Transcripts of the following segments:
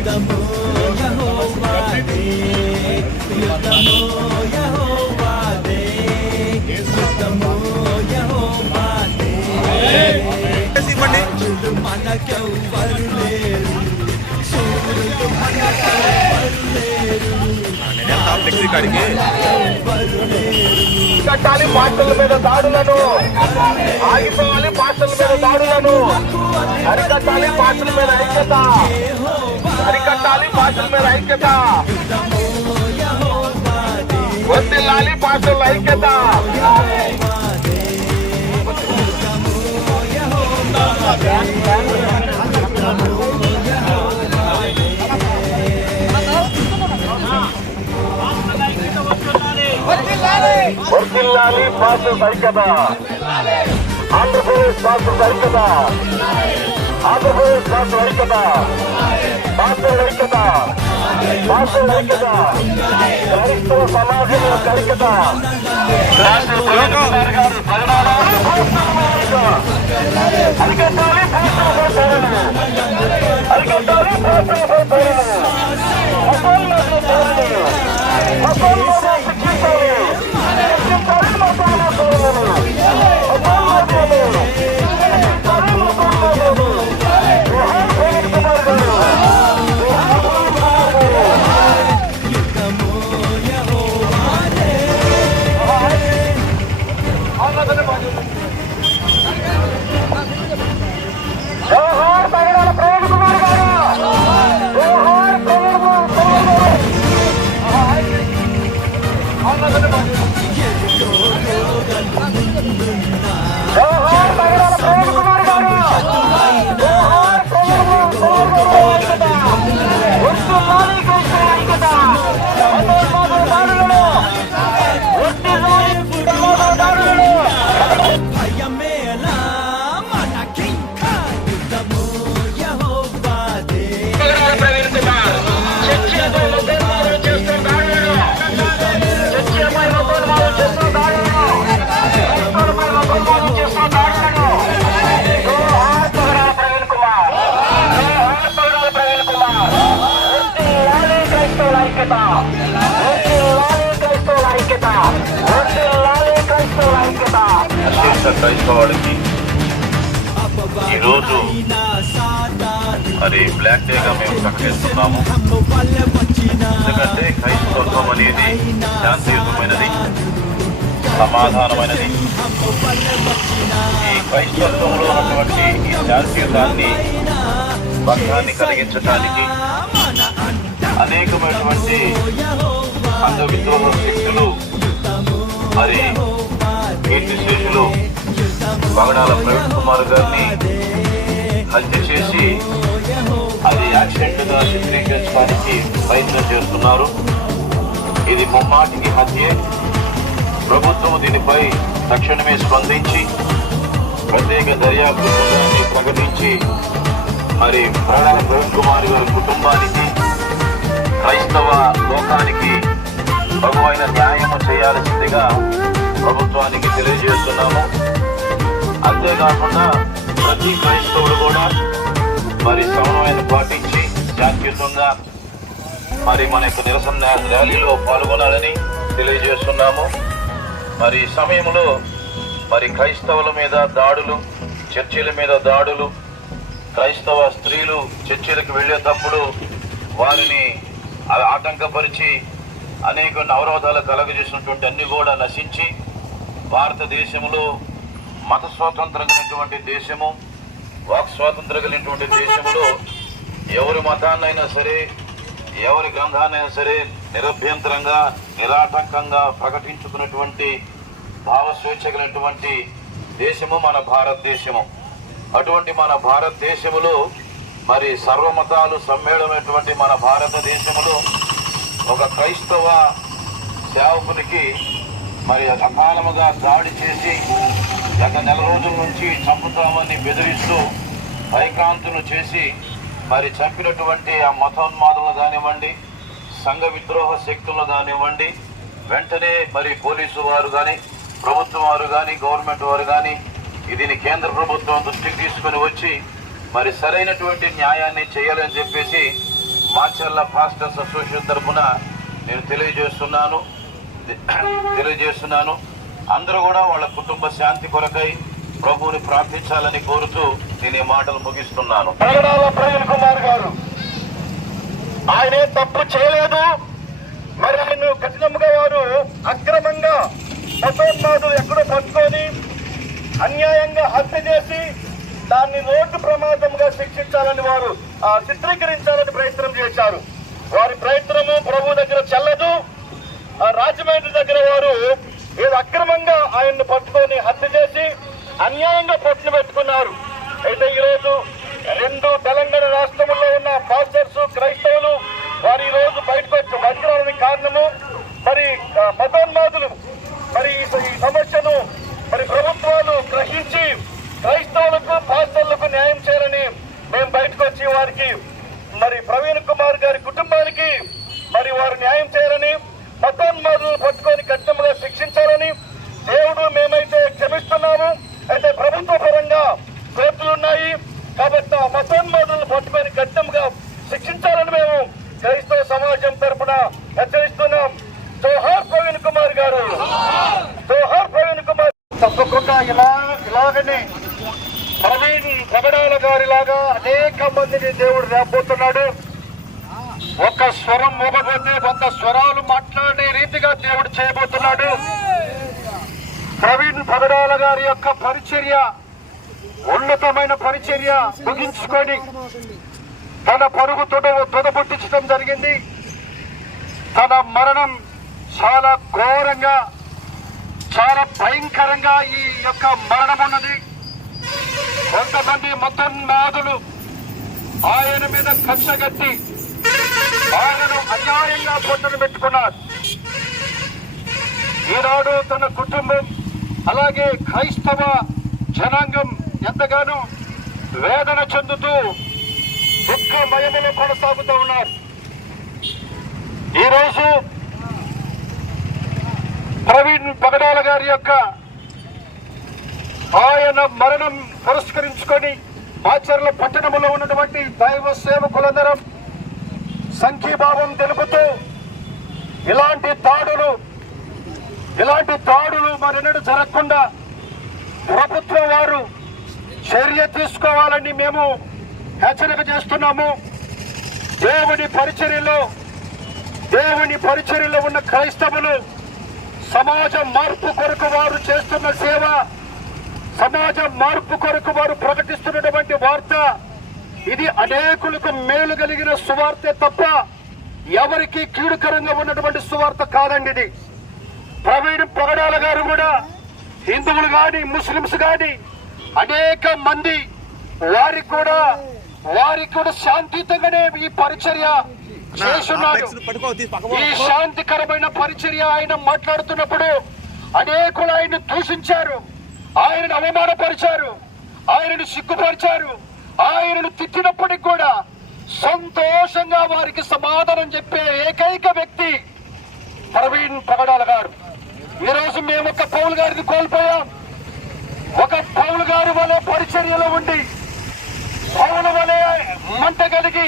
యుద్ధము యుద్ధము యుద్ధము రాజులు మనకెవ్వరు లేరు సూర్యులు మనకెవ్వరు లేరు కట్టాలి పాస్టర్ల మీద దాడులను. ఆగిపోవాలి పాస్టర్ల మీద దాడులను. అరికట్టాలి పాస్టర్ల మీద ఐక్యత అరికట్టాలి పాస్టర్ల మీద ఐక్యత వర్దిల్లాలి పాస్టర్ల ఐక్యత వర్దిల్లాలి పాస్టర్ల ఐక్యత ఆంధ్రప్రదేశ్ పాస్టర్ల ఐక్యత ఆంధ్రప్రదేశ్ పాస్టర్ల ఐక్యత పాస్టర్ల ఐక్యత పాస్టర్ల ఐక్యత క్రైస్తవ సమాజం యొక్క ఐక్యత రాష్ట్ర అరికట్టాలి అరికట్టాలి క్రైస్తవాడికి ఈరోజు మరి బ్లాక్ డేగా మేము ప్రకటిస్తున్నాము ఎందుకంటే క్రైస్తవత్వం అనేది శాంతియుతమైనది సమాధానమైనది. ఈ క్రైస్తవంలో ఉన్నటువంటి ఈ శాంతియుతాన్ని బంధాన్ని కలిగించడానికి అనేకమైనటువంటి అంట అనేకమైనటువంటి శక్తులు మరి కీర్తి శేషులు పగడాల ప్రవీణ్ కుమార్ గారిని హత్య చేసి అది యాక్సిడెంట్గా చిత్రీకరించడానికి ప్రయత్నం చేస్తున్నారు. ఇది ముమ్మాటికి హత్యే. ప్రభుత్వం దీనిపై తక్షణమే స్పందించి ప్రత్యేక దర్యాప్తు బృందాన్ని ప్రకటించి మరి ప్రాణ ప్రవీణ్ కుమార్ గారి కుటుంబానికి క్రైస్తవ లోకానికి భగవైన న్యాయం చేయాల్సిందిగా ప్రభుత్వానికి తెలియజేస్తున్నాము. అంతేకాకుండా ప్రతి క్రైస్తవుడు కూడా మరి సమన్వయాన్ని పాటించి శాంతియుతంగా మరి మన యొక్క నిరసన ర్యాలీలో పాల్గొనాలని తెలియజేస్తున్నాము. మరి ఈ సమయంలో మరి క్రైస్తవుల మీద దాడులు చర్చిల మీద దాడులు క్రైస్తవ స్త్రీలు చర్చిలకు వెళ్ళేటప్పుడు వారిని ఆటంకపరిచి అనేక అవరోధాలు కలగజేసినటువంటి అన్ని కూడా నశించి భారతదేశంలో మత స్వాతంత్రం కలిగినటువంటి దేశము వాక్ స్వాతంత్రం కలిగినటువంటి దేశంలో ఎవరి మతాన్నైనా సరే ఎవరి గ్రంథాన్నైనా సరే నిరభ్యంతరంగా నిరాటంకంగా ప్రకటించుకున్నటువంటి భావ స్వేచ్ఛ కలిగినటువంటి దేశము మన భారతదేశము. అటువంటి మన భారతదేశములో మరి సర్వమతాలు సమ్మేళమైనటువంటి మన భారతదేశములో ఒక క్రైస్తవ సేవకునికి మరి అకాలముగా దాడి చేసి గత నెల రోజుల నుంచి చంపుతామని బెదిరిస్తూ భయకాంతులు చేసి మరి చంపినటువంటి ఆ మతోన్మాదులను కానివ్వండి సంఘ విద్రోహ శక్తులను కానివ్వండి వెంటనే మరి పోలీసు వారు కానీ ప్రభుత్వం వారు కానీ గవర్నమెంట్ వారు కానీ ఇది కేంద్ర ప్రభుత్వం దృష్టికి తీసుకొని వచ్చి మరి సరైనటువంటి న్యాయాన్ని చేయాలని చెప్పేసి మాచర్ల పాస్టర్స్ అసోసియేషన్ తరఫున నేను తెలియజేస్తున్నాను. తెలియజేస్తున్నాను. అందరూ కూడా వాళ్ళ కుటుంబ శాంతి కొరకై ప్రభువుని ప్రార్థించాలని కోరుతూ నేను ఈ మాటలు ముగిస్తున్నాను. పగడాల ప్రవీణ్ కుమార్ గారు ఆయనే తప్పు చేయలేదు? మరి ఆయన కఠినంగా వారు అక్రమంగా మతోన్మాదులు ఎక్కడో పట్టుకొని అన్యాయంగా హత్య చేసి దాన్ని రోడ్డు ప్రమాదంగా శిక్షించాలని వారు ఆ, చిత్రీకరించాలని ప్రయత్నం చేశారు. వారి ప్రయత్నము ప్రభు దగ్గర చెల్లదు. రాజమండ్రి దగ్గర వారు ఏదో అక్రమంగా ఆయన్ని పట్టుకొని హత్య చేసి అన్యాయంగా పట్టును పెట్టుకున్నారు. అయితే ఈరోజు రెండు తెలంగాణ రాష్ట్రంలో ఉన్న పాస్టర్స్ క్రైస్తవులు వారు ఈరోజు రోజు బయటకు వచ్చి బయటకు కారణము. మరి మతోన్మాదులు మరి ఈ ఈ సమస్యను మరి ప్రభుత్వాలు గ్రహించి క్రైస్తవులకు పాస్టర్లకు న్యాయం చేయాలని మేము బయటకు వచ్చి వారికి మరి ప్రవీణ్ కుమార్ గారి కుటుంబానికి మరి వారు న్యాయం చేయాలని మతోన్మాదులను పట్టుకొని కఠినంగా శిక్షించాలని దేవుడు మేమైతే క్షమిస్తున్నాము అయితే ప్రభుత్వ పరంగా కోర్టులు ఉన్నాయి కాబట్టి ఆ మతోన్మాదులను పట్టుకొని కఠినంగా శిక్షించాలని మేము క్రైస్తవ సమాజం తరపున హెచ్చరిస్తున్నాం జోహార్ ప్రవీణ్ కుమార్ గారు జోహార్ ప్రవీణ్ కుమార్ తప్పకుండా ఇలా ఇలాగనే ప్రవీణ్ ప్రగడాల గారిలాగా అనేక మందిని దేవుడు రేపబోతున్నాడు ఒక స్వరం మోగబోతే వంద స్వరాలు మాట్లాడే రీతిగా దేవుడు చేయబోతున్నాడు ప్రవీణ్ పగడాల గారి యొక్క పరిచర్య ఉన్నతమైన పరిచర్య ముగించుకొని తన పరుగు తొడ జరిగింది. తన మరణం చాలా ఘోరంగా చాలా భయంకరంగా ఈ యొక్క మరణం ఉన్నది. కొంతమంది మతోన్మాదులు ఆయన మీద కక్షగట్టి ఆయనను అన్యాయంగా పొట్టను పెట్టుకున్నారు. ఈనాడు తన కుటుంబం అలాగే క్రైస్తవ జనాంగం ఎంతగానో వేదన చెందుతూ దుఃఖమయములో కొనసాగుతూ ఉన్నారు. ఈరోజు ప్రవీణ్ పగడాల గారి యొక్క ఆయన మరణం పురస్కరించుకొని ఆచరణ పట్టణంలో ఉన్నటువంటి దైవ సేవకులందరం సంఘీభావం తెలుపుతూ ఇలాంటి దాడులు ఇలాంటి దాడులు మరెన్నడూ జరగకుండా ప్రభుత్వం వారు చర్య తీసుకోవాలని మేము హెచ్చరిక చేస్తున్నాము. దేవుని పరిచర్యలో దేవుని పరిచర్యలో ఉన్న క్రైస్తవులు సమాజ మార్పు కొరకు వారు చేస్తున్న సేవ సమాజ మార్పు కొరకు వారు ప్రకటిస్తున్నటువంటి వార్త ఇది అనేకులకు మేలు కలిగిన సువార్తే తప్ప ఎవరికి కీడుకరంగా ఉన్నటువంటి సువార్త కాదండి ఇది. ప్రవీణ్ పగడాల గారు కూడా హిందువులు గాని ముస్లింస్ గాని అనేక మంది వారికి కూడా వారికి కూడా శాంతియుతంగానే ఈ పరిచర్య చేస్తున్నాడు ఈ శాంతికరమైన పరిచర్య ఆయన మాట్లాడుతున్నప్పుడు అనేకులు ఆయన దూషించారు. ఆయనను అవమానపరిచారు. ఆయనను సిగ్గుపరిచారు. ఆయనను తిట్టినప్పటికి కూడా సంతోషంగా వారికి సమాధానం చెప్పే ఏకైక వ్యక్తి ప్రవీణ్ పగడాల గారు. ఈ రోజు మేము ఒక పౌల్ గారిని కోల్పోయాం. ఒక పౌల్ గారి వలె పరిచర్యలో ఉండి పౌల వలె మంట కలిగి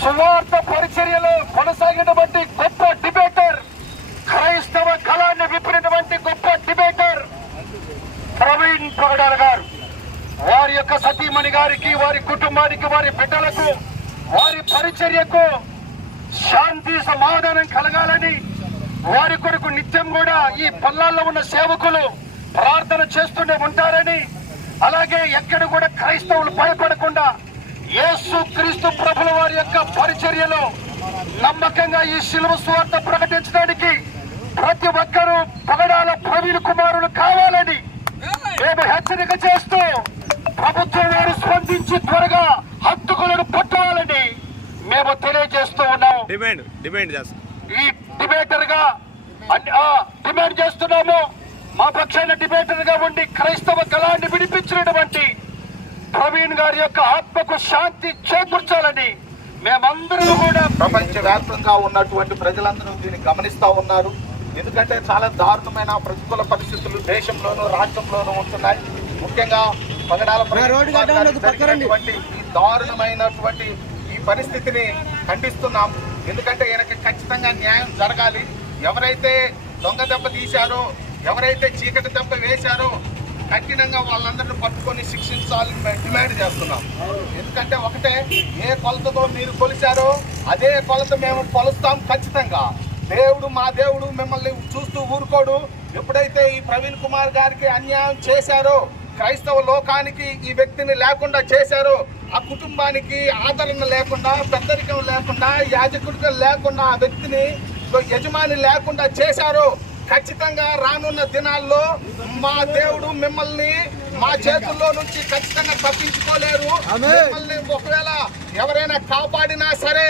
సువార్త పరిచర్యలో కొనసాగినటువంటి గొప్ప డిబేటర్ క్రైస్తవ కళాన్ని విప్పినటువంటి గొప్ప డిబేటర్ ప్రవీణ్ పగడాల గారు. వారి యొక్క సతీమణి గారికి వారి కుటుంబానికి వారి బిడ్డలకు వారి పరిచర్యకు శాంతి సమాధానం కలగాలని వారి కొరకు నిత్యం కూడా ఈ పల్లాల్లో ఉన్న సేవకులు ప్రార్థన చేస్తూనే ఉంటారని అలాగే ఎక్కడ కూడా క్రైస్తవులు భయపడకుండా యేసు క్రీస్తు ప్రభుల వారి యొక్క పరిచర్యలో నమ్మకంగా ఈ శిలువ స్వార్థ ప్రకటించడానికి ప్రతి ఒక్కరూ పగడాల ప్రవీణ్ కుమారులు కావాలని మేము హెచ్చరిక చేస్తూ ప్రభుత్వం వారు స్పందించి త్వరగా హత్తుకులను పట్టాలని మేము తెలియజేస్తూ ఉన్నాం. డిమాండ్ డిమాండ్ చేస్తాం ఈ డిబేటర్గా డిమాండ్ చేస్తున్నాము. మా పక్షాన డిబేటర్గా ఉండి క్రైస్తవ కళాన్ని విడిపించినటువంటి ప్రవీణ్ గారి యొక్క ఆత్మకు శాంతి చేకూర్చాలని మేమందరం కూడా ప్రపంచవ్యాప్తంగా ఉన్నటువంటి ప్రజలందరూ దీన్ని గమనిస్తా ఉన్నారు. ఎందుకంటే చాలా దారుణమైన ప్రతికూల పరిస్థితులు దేశంలోనూ రాష్ట్రంలోనూ ఉంటున్నాయి. ముఖ్యంగా పగడాల ఈ దారుణమైనటువంటి ఈ పరిస్థితిని ఖండిస్తున్నాం. ఎందుకంటే ఈయనకి ఖచ్చితంగా న్యాయం జరగాలి. ఎవరైతే దొంగ దెబ్బ తీశారో ఎవరైతే చీకటి దెబ్బ వేశారో కఠినంగా వాళ్ళందరినీ పట్టుకొని శిక్షించాలని మేము డిమాండ్ చేస్తున్నాం. ఎందుకంటే ఒకటే ఏ కొలతతో మీరు కొలిచారో అదే కొలత మేము కొలుస్తాం ఖచ్చితంగా. దేవుడు మా దేవుడు మిమ్మల్ని చూస్తూ ఊరుకోడు. ఎప్పుడైతే ఈ ప్రవీణ్ కుమార్ గారికి అన్యాయం చేశారో క్రైస్తవ లోకానికి ఈ వ్యక్తిని లేకుండా చేశారో. ఆ కుటుంబానికి ఆదరణ లేకుండా పెద్దరికం లేకుండా యాజకుడిగా లేకుండా ఆ వ్యక్తిని యజమాని లేకుండా చేశారో. ఖచ్చితంగా రానున్న దినాల్లో మా దేవుడు మిమ్మల్ని మా చేతుల్లో నుంచి ఖచ్చితంగా తప్పించుకోలేరు. మిమ్మల్ని ఒకవేళ ఎవరైనా కాపాడినా సరే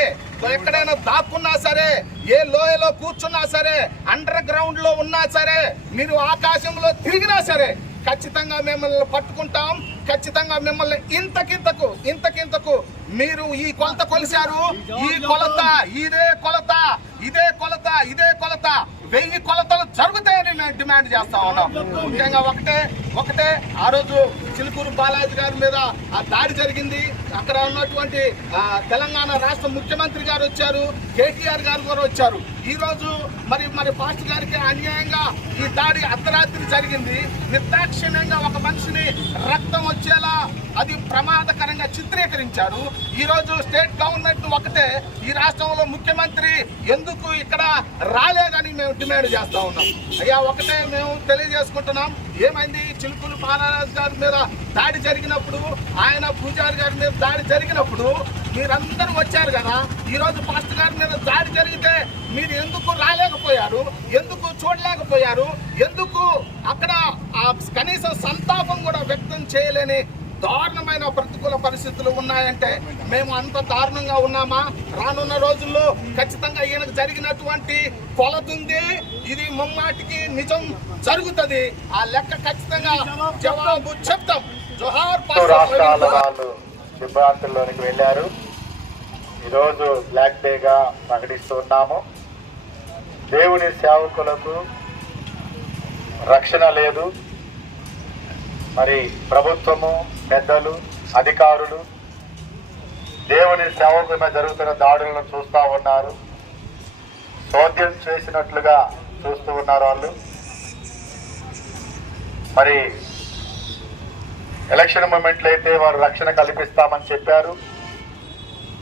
ఎక్కడైనా దాక్కున్నా సరే ఏ లోయలో కూర్చున్నా సరే అండర్ గ్రౌండ్లో ఉన్నా సరే మీరు ఆకాశంలో తిరిగినా సరే ఖచ్చితంగా మిమ్మల్ని పట్టుకుంటాం. ఖచ్చితంగా మిమ్మల్ని ఇంతకింతకు ఇంతకింతకు మీరు ఈ కొలత కొలిశారు. ఈ కొలత ఇదే కొలత ఇదే కొలత ఇదే కొలత. వెయ్యి కొలతలు జరుగుతాయని మేము డిమాండ్ చేస్తా ఉన్నాం. ముఖ్యంగా ఒకటే ఒకటే ఆ రోజు చిలుకూరు బాలాజీ గారి మీద ఆ దాడి జరిగింది. అక్కడ ఉన్నటువంటి తెలంగాణ రాష్ట్ర ముఖ్యమంత్రి గారు వచ్చారు కేటీఆర్ గారు కూడా వచ్చారు. ఈరోజు మరి మరి పాస్టర్ గారికి అన్యాయంగా ఈ దాడి అర్ధరాత్రి జరిగింది. నిర్దాక్షిణ్యంగా ఒక మనిషిని రక్తం వచ్చేలా అది ప్రమాదకరంగా చిత్రీకరించారు. ఈరోజు స్టేట్ గవర్నమెంట్ ఒకటే ఈ రాష్ట్రంలో ముఖ్యమంత్రి ఎందుకు ఇక్కడ రాలేదని మేము డిమాండ్ చేస్తూ ఉన్నాం. అయ్యా ఒకటే మేము తెలియజేసుకుంటున్నాం. ఏమైంది? చిలుకులు మహారాజ్ గారి మీద దాడి జరిగినప్పుడు ఆయన పూజారి గారి మీద దాడి జరిగినప్పుడు మీరందరూ వచ్చారు కదా ఈరోజు రోజు పాస్టర్ గారి మీద దాడి జరిగితే మీరు ఎందుకు రాలేకపోయారు? ఎందుకు చూడలేకపోయారు? ఎందుకు అక్కడ ఆ కనీసం సంతాపం కూడా వ్యక్తం చేయలేని దారుణమైన ప్రతికూల పరిస్థితులు ఉన్నాయంటే మేము అంత దారుణంగా ఉన్నామా? రానున్న రోజుల్లో ఖచ్చితంగా ఈయనకు జరిగినటువంటి కొలతుంది ఇది ముమ్మాటికి నిజం జరుగుతుంది. ఆ లెక్క ఖచ్చితంగా జవాబు చెప్తాం. జోహార్ పాస్టర్ రాష్ట్రాల వాళ్ళు వెళ్ళారు. ఈరోజు బ్లాక్ డేగా ప్రకటిస్తున్నాము. దేవుని సేవకులకు రక్షణ లేదు. మరి ప్రభుత్వము పెద్దలు అధికారులు దేవుని సేవకుల మీద జరుగుతున్న దాడులను చూస్తూ ఉన్నారు. చోద్యం చేసినట్లుగా చూస్తూ ఉన్నారు వాళ్ళు. మరి ఎలక్షన్ మూమెంట్లు అయితే వారు రక్షణ కల్పిస్తామని చెప్పారు.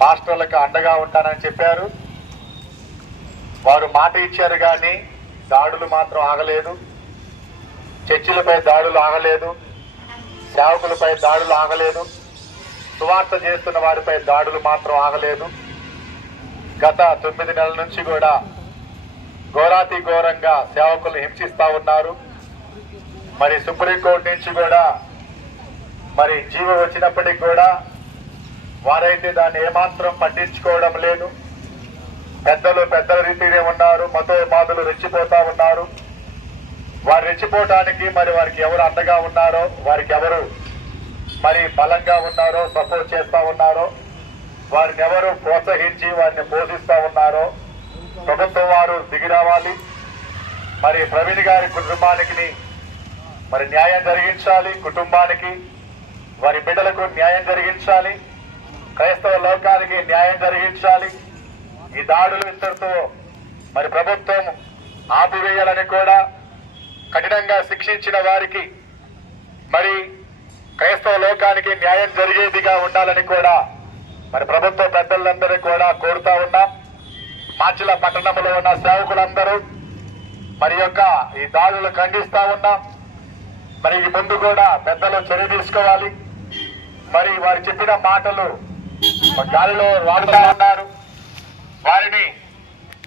పాస్టర్లకు అండగా ఉంటానని చెప్పారు. వారు మాట ఇచ్చారు కానీ దాడులు మాత్రం ఆగలేదు. చర్చిలపై దాడులు ఆగలేదు. సేవకులపై దాడులు ఆగలేదు. సువార్త చేస్తున్న వారిపై దాడులు మాత్రం ఆగలేదు. గత తొమ్మిది నెలల నుంచి కూడా ఘోరాతి ఘోరంగా సేవకులు హింసిస్తూ ఉన్నారు. మరి సుప్రీంకోర్టు నుంచి కూడా మరి జీవ వచ్చినప్పటికి కూడా వారైతే దాన్ని ఏమాత్రం పట్టించుకోవడం లేదు. పెద్దలు పెద్దల రీతినే ఉన్నారు మతో మాదులు రెచ్చిపోతా ఉన్నారు. వారు రెచ్చిపోవటానికి మరి వారికి ఎవరు అండగా ఉన్నారో వారికి ఎవరు మరి బలంగా ఉన్నారో సపోర్ట్ చేస్తూ ఉన్నారో వారిని ఎవరు ప్రోత్సహించి వారిని పోషిస్తూ ఉన్నారో ప్రభుత్వం వారు దిగి రావాలి. మరి ప్రవీణ్ గారి కుటుంబానికి మరి న్యాయం జరిగించాలి కుటుంబానికి వారి బిడ్డలకు న్యాయం జరిగించాలి. క్రైస్తవ లోకానికి న్యాయం జరిగించాలి. ఈ దాడులు ఇంతటితో మరి ప్రభుత్వం ఆపివేయాలని కూడా కఠినంగా శిక్షించిన వారికి మరి క్రైస్తవ లోకానికి న్యాయం జరిగేదిగా ఉండాలని కూడా మరి ప్రభుత్వ పెద్దలందరూ కూడా కోరుతా ఉన్నాం. మాచిల పట్టణంలో ఉన్న సేవకులందరూ మరి యొక్క ఈ దాడులు ఖండిస్తా ఉన్నాం. మరి ఈ ముందు కూడా పెద్దలు చర్య తీసుకోవాలి. మరి వారు చెప్పిన మాటలు గాలిలో రాడుతూ ఉన్నారు వారిని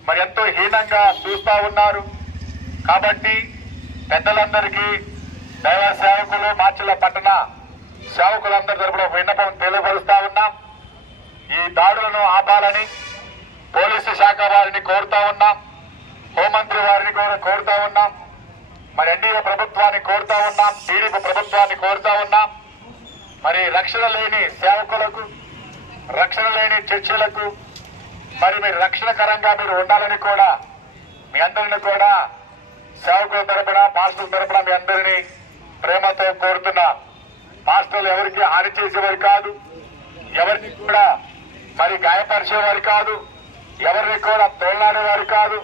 మరి ఎంతో హీనంగా చూస్తూ ఉన్నారు. కాబట్టి పెద్దలందరికీ దైవ సేవకులు మార్చిల పట్టణ సేవకులందరి తరపున విన్నపం తెలియపరుస్తా ఉన్నాం. ఈ దాడులను ఆపాలని పోలీసు శాఖ వారిని కోరుతా ఉన్నాం. హోంమంత్రి వారిని కూడా కోరుతా ఉన్నాం. మరి ఎన్డీఏ ప్రభుత్వాన్ని కోరుతా ఉన్నాం. టీడీపీ ప్రభుత్వాన్ని కోరుతా ఉన్నాం. మరి రక్షణ లేని సేవకులకు రక్షణ లేని చర్చలకు మరి మీరు రక్షణకరంగా మీరు ఉండాలని కూడా మీ అందరిని కూడా సేవకుల తరపున పాస్టర్ల తరపున మీ అందరినీ ప్రేమతో కోరుతున్నా. పాస్టర్లు ఎవరికి హాని చేసేవారు కాదు ఎవరిని కూడా మరి గాయపరిచేవారు కాదు ఎవరిని కూడా తోలాడేవారు కాదు.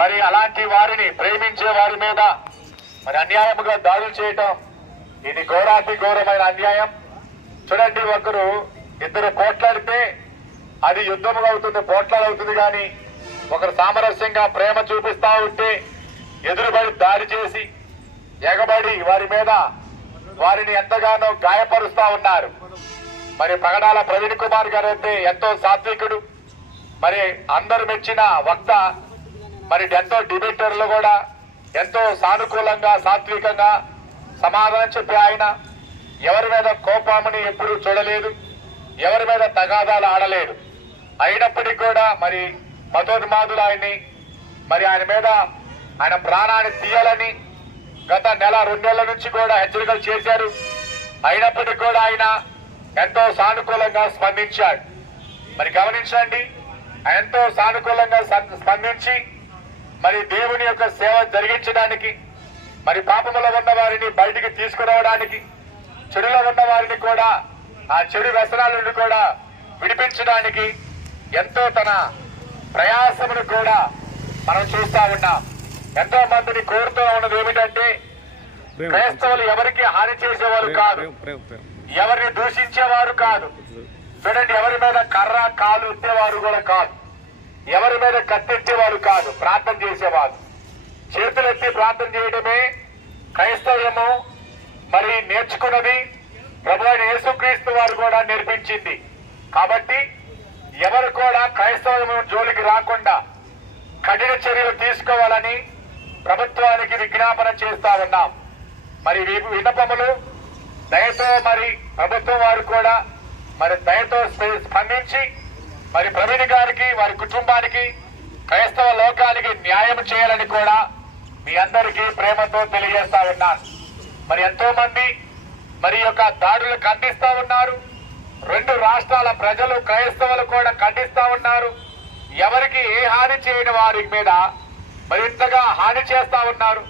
మరి అలాంటి వారిని ప్రేమించే వారి మీద మరి అన్యాయముగా దాడులు చేయటం ఇది ఘోరాతి ఘోరమైన అన్యాయం. చూడండి ఒకరు ఇద్దరు పోట్లాడితే అది యుద్ధముగా అవుతుంది పోట్లాడవుతుంది కానీ ఒకరు సామరస్యంగా ప్రేమ చూపిస్తా ఉంటే ఎదురుబడి దాడి చేసి ఎగబడి వారి మీద వారిని ఎంతగానో గాయపరుస్తా ఉన్నారు. మరి పగడాల ప్రవీణ్ కుమార్ గారు అయితే ఎంతో సాత్వికుడు. మరి అందరు మెచ్చిన వక్త మరి ఎంతో డిబేటర్లు కూడా ఎంతో సానుకూలంగా సాత్వికంగా సమాధానం చెప్పి ఆయన. ఎవరి మీద కోపామని ఎప్పుడూ చూడలేదు. ఎవరి మీద తగాదాలు ఆడలేదు అయినప్పటికీ కూడా మరి మతోన్మాదులు ఆయన్ని మరి ఆయన మీద ఆయన ప్రాణాన్ని తీయాలని గత నెల రెండేళ్ళ నుంచి కూడా హెచ్చరికలు చేశారు. అయినప్పటికీ కూడా ఆయన ఎంతో సానుకూలంగా స్పందించాడు. మరి గమనించండి ఆయన ఎంతో సానుకూలంగా స్పందించి మరి దేవుని యొక్క సేవ జరిగించడానికి మరి పాపములో ఉన్న వారిని బయటికి తీసుకురావడానికి చెడులో ఉన్న వారిని కూడా ఆ చెడు వ్యసనాల నుండి కూడా విడిపించడానికి ఎంతో తన ప్రయాసమును కూడా మనం చూస్తా ఉన్నాం. ఎంతో మందిని కోరుతూ ఉన్నది ఏమిటంటే క్రైస్తవులు ఎవరికి హాని చేసేవారు కాదు. ఎవరిని దూషించేవారు కాదు. చూడండి ఎవరి మీద కర్ర కాలు ఎత్తేవారు కూడా కాదు. ఎవరి మీద కత్తెత్తేవారు కాదు. ప్రార్థన చేసేవారు. చేతులెత్తి ప్రార్థన చేయడమే క్రైస్తవ్యము. మరి నేర్చుకున్నది ప్రభుత్వ యేసుక్రీస్తు వారు కూడా నేర్పించింది. కాబట్టి ఎవరు కూడా క్రైస్తవ జోలికి రాకుండా కఠిన చర్యలు తీసుకోవాలని ప్రభుత్వానికి విజ్ఞాపన చేస్తా ఉన్నాం. మరి విన్నపములు దయతో మరి ప్రభుత్వం వారు కూడా మరి దయతో స్ప- స్పందించి మరి ప్రవీణ్ గారికి వారి కుటుంబానికి క్రైస్తవ లోకానికి న్యాయం చేయాలని కూడా మీ అందరికీ ప్రేమతో తెలియజేస్తా ఉన్నాను. మరి ఎంతో మంది మరి యొక్క దాడులు ఖండిస్తా ఉన్నారు. రెండు రాష్ట్రాల ప్రజలు క్రైస్తవులు కూడా ఖండిస్తా ఉన్నారు. ఎవరికి ఏ హాని చేయని వారి మీద మరింతగా హాని చేస్తా ఉన్నారు.